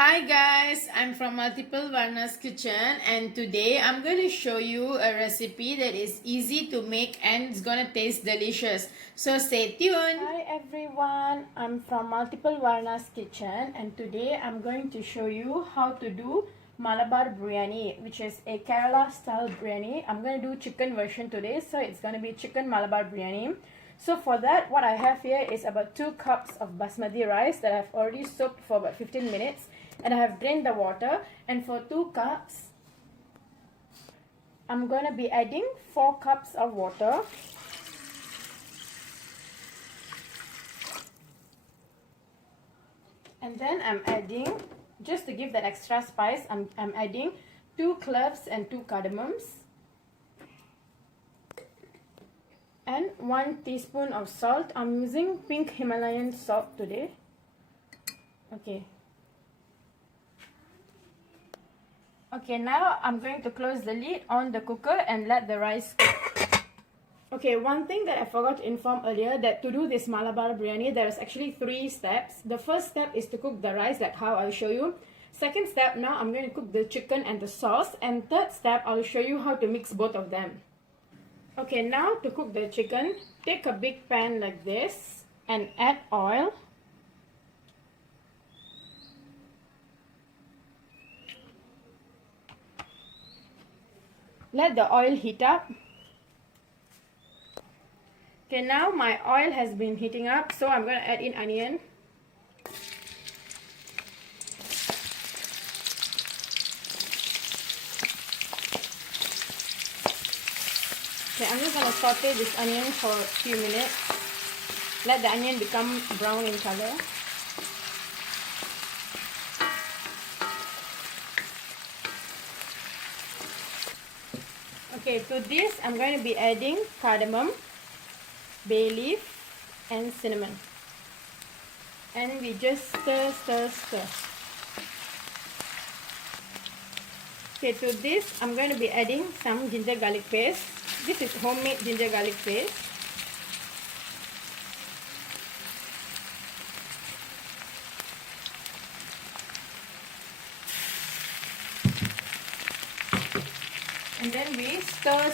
Hi guys, I'm from Multiplewarnas kitchen and today I'm going to show you a recipe that is easy to make and it's going to taste delicious. So stay tuned. Hi everyone, I'm from Multiplewarnas kitchen and today I'm going to show you how to do Malabar biryani, which is a Kerala style biryani. I'm going to do chicken version today, so it's going to be chicken Malabar biryani. So for that, what I have here is about 2 cups of basmati rice that I've already soaked for about 15 minutes and I have drained the water. And for 2 cups, I'm going to be adding 4 cups of water. And then I'm adding, just to give that extra spice, I'm adding 2 cloves and 2 cardamoms. And 1 teaspoon of salt. I'm using pink Himalayan salt today. Okay, now I'm going to close the lid on the cooker and let the rice cook. Okay, one thing that I forgot to inform earlier, that to do this Malabar biryani, there is actually 3 steps. The first step is to cook the rice, like how I'll show you. Second step, now I'm going to cook the chicken and the sauce. And third step, I'll show you how to mix both of them. Okay, now to cook the chicken, take a big pan like this and add oil. Let the oil heat up. Okay, now my oil has been heating up, so I'm going to add in onion. Okay, I'm just going to saute this onion for a few minutes. Let the onion become brown in color. Okay, to this I'm going to be adding cardamom, bay leaf and cinnamon. And we just stir. Okay, to this I'm going to be adding some ginger garlic paste. This is homemade ginger garlic paste. And then we stir.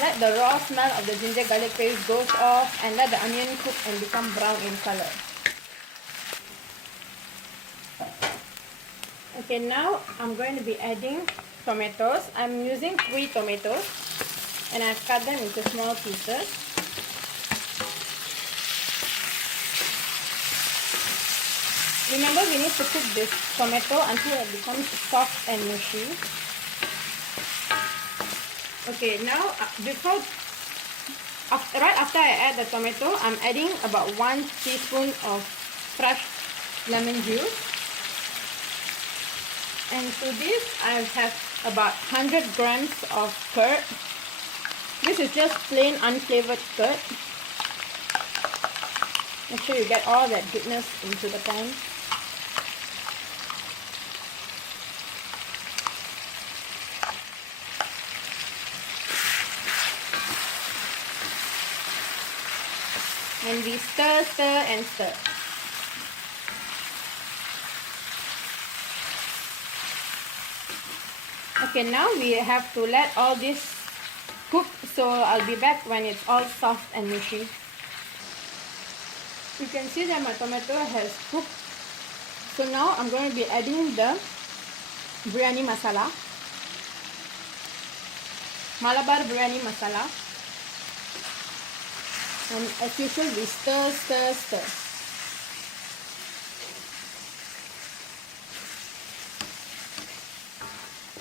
Let the raw smell of the ginger garlic paste goes off and let the onion cook and become brown in color. Okay, now I'm going to be adding tomatoes. I'm using 3 tomatoes and I've cut them into small pieces. Remember, we need to cook this tomato until it becomes soft and mushy. Okay, now right after I add the tomato, I'm adding about 1 teaspoon of fresh lemon juice. And to this, I have about 100 grams of curd. This is just plain unflavored curd. Make sure you get all that goodness into the pan. And we stir. Okay, now we have to let all this cook, so I'll be back when it's all soft and mushy. You can see that my tomato has cooked. So now I'm going to be adding the biryani masala, Malabar biryani masala. And as usual, we stir.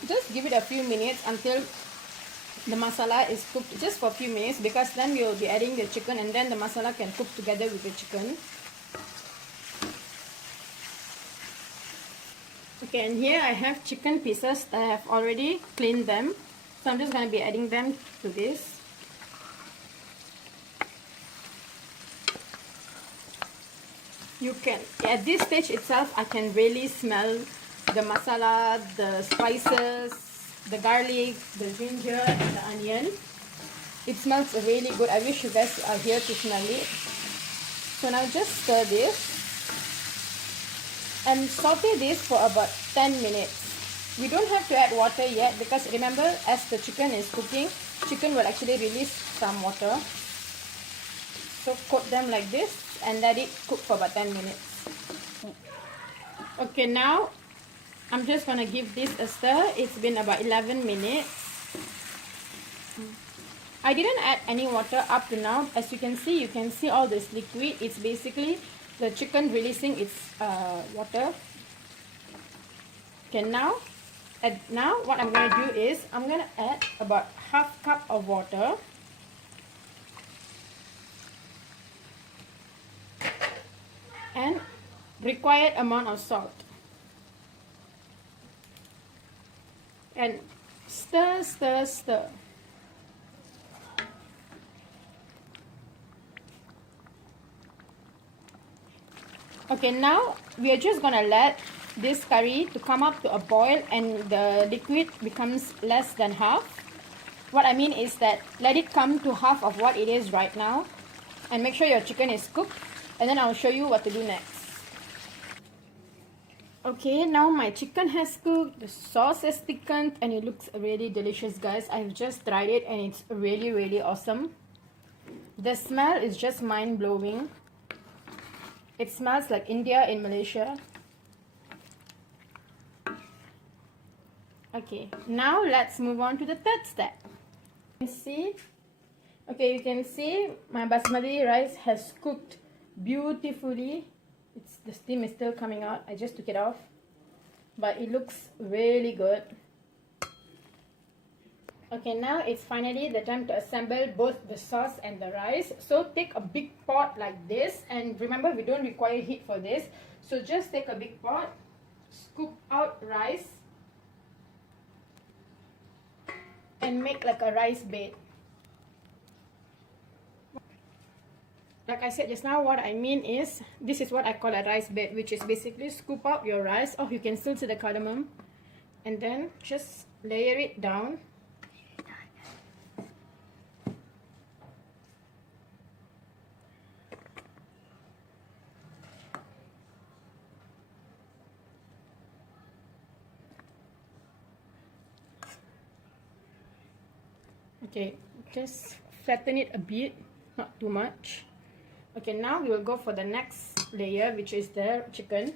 Just give it a few minutes until the masala is cooked, just for a few minutes, because then we will be adding the chicken and then the masala can cook together with the chicken. Okay, and here I have chicken pieces that I have already cleaned them. So I'm just going to be adding them to this. You can, at this stage itself, I can really smell the masala, the spices, the garlic, the ginger, and the onion. It smells really good. I wish you guys are here to smell it. So now just stir this. And saute this for about 10 minutes. We don't have to add water yet because remember, as the chicken is cooking, chicken will actually release some water. So coat them like this and let it cook for about 10 minutes. Okay, now I'm just gonna give this a stir. It's been about 11 minutes. I didn't add any water up to now. As you can see all this liquid. It's basically the chicken releasing its water. Okay, now what I'm going to do is I'm going to add about half cup of water. And required amount of salt. And stir, stir, stir. Okay, now we are just gonna let this curry to come up to a boil and the liquid becomes less than half. What I mean is that let it come to half of what it is right now and make sure your chicken is cooked, and then I'll show you what to do next. Okay, now my chicken has cooked, the sauce has thickened, and it looks really delicious, guys. I've just tried it and it's really, really awesome. The smell is just mind-blowing. It smells like India in Malaysia. Okay, now let's move on to the third step. You can see my basmati rice has cooked beautifully. The steam is still coming out. I just took it off, but it looks really good. Okay, now it's finally the time to assemble both the sauce and the rice. So take a big pot like this, and remember, we don't require heat for this. So just take a big pot, scoop out rice, and make like a rice bed. Like I said just now, what I mean is, this is what I call a rice bed, which is basically scoop out your rice. Oh, you can still see the cardamom. And then just layer it down. Okay, just flatten it a bit, not too much. Okay, now we will go for the next layer, which is the chicken.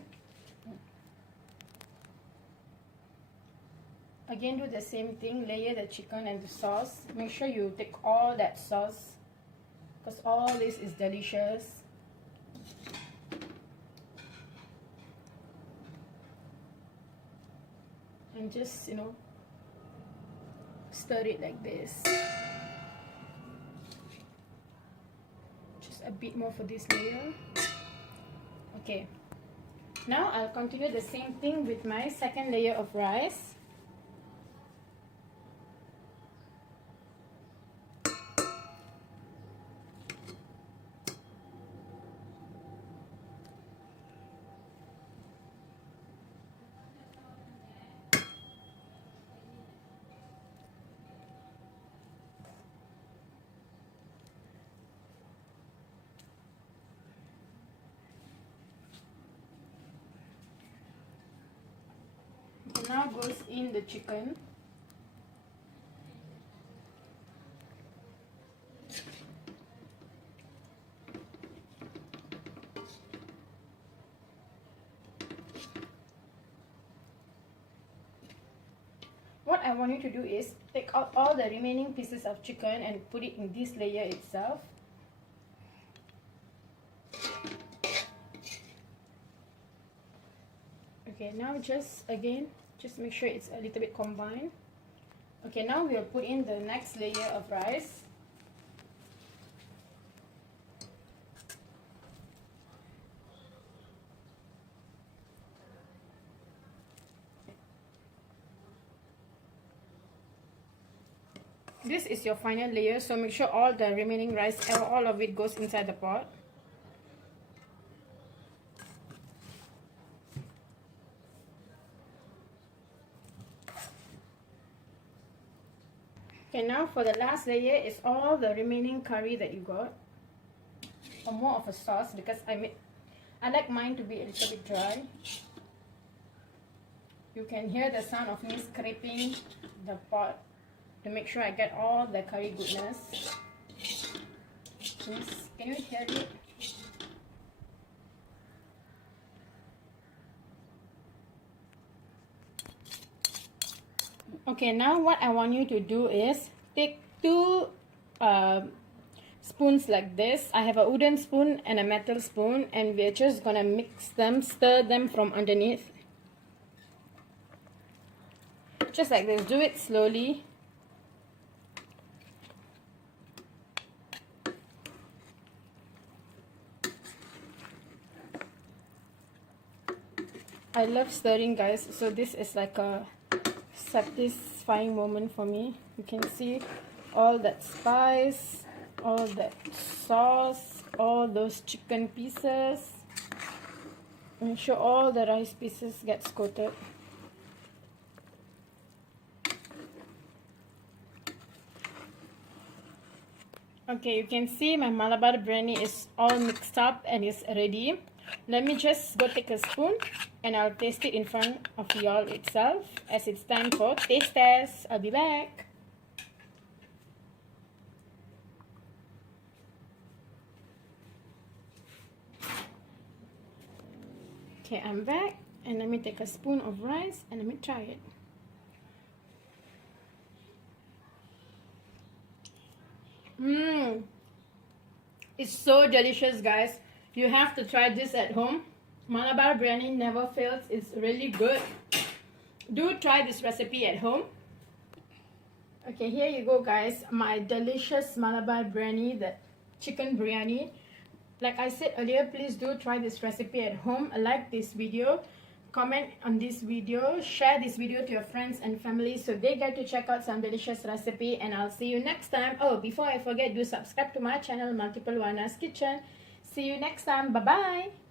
Again, do the same thing, layer the chicken and the sauce. Make sure you take all that sauce, because all this is delicious. And just, stir it like this. Just a bit more for this layer. Okay, now I'll continue the same thing with my second layer of rice. Now goes in the chicken. What I want you to do is take out all the remaining pieces of chicken and put it in this layer itself. Okay, now just make sure it's a little bit combined. Okay, now we'll put in the next layer of rice. This is your final layer, so make sure all the remaining rice, all of it goes inside the pot. Okay, now for the last layer is all the remaining curry that you got, or more of a sauce, because I like mine to be a little bit dry. You can hear the sound of me scraping the pot to make sure I get all the curry goodness. Can you hear it? Okay, now what I want you to do is take two spoons like this. I have a wooden spoon and a metal spoon, and we're just gonna mix them, stir them from underneath. Just like this, do it slowly. I love stirring, guys, so this is like a satisfying moment for me. You can see all that spice, all that sauce, all those chicken pieces. Make sure all the rice pieces gets coated. Okay, you can see my Malabar biryani is all mixed up and is ready. Let me just go take a spoon and I'll taste it in front of y'all itself as it's time for taste test. I'll be back. Okay, I'm back and let me take a spoon of rice and let me try it. It's so delicious, guys. You have to try this at home. Malabar biryani never fails. It's really good. Do try this recipe at home. Okay, here you go, guys. My delicious Malabar biryani, the chicken biryani. Like I said earlier, please do try this recipe at home. Like this video, comment on this video, share this video to your friends and family so they get to check out some delicious recipe, and I'll see you next time. Oh, before I forget, do subscribe to my channel, Multiplewarnas Kitchen. See you next time. Bye bye.